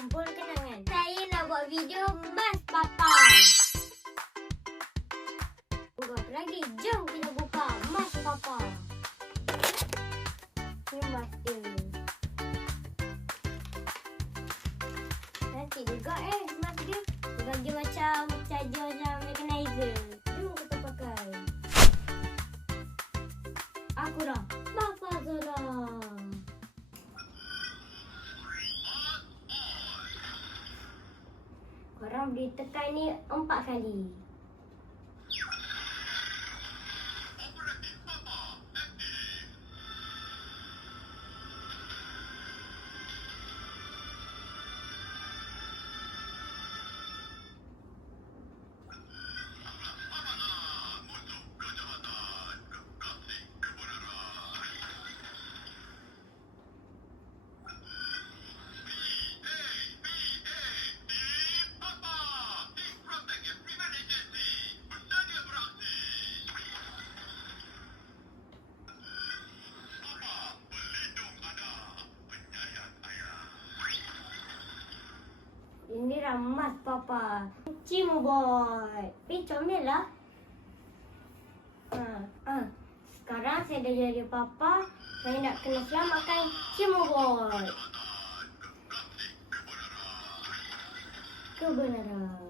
kumpul kenangan. Saya nak buat video Mas Papa. Buka apa lagi? Jom kita buka Mas Papa. Ini mas dia. Nanti juga mas dia. Dia bagi macam charger macam mechanizer. Jom kita pakai. Aku dah. Papa Zora. Korang boleh tekan ni 4 kali. Ini Mas Papa. Cimobot. Comel lah. Sekarang saya dah jadi Papa. Saya nak kena selamatkan Cimobot. Kebenaran.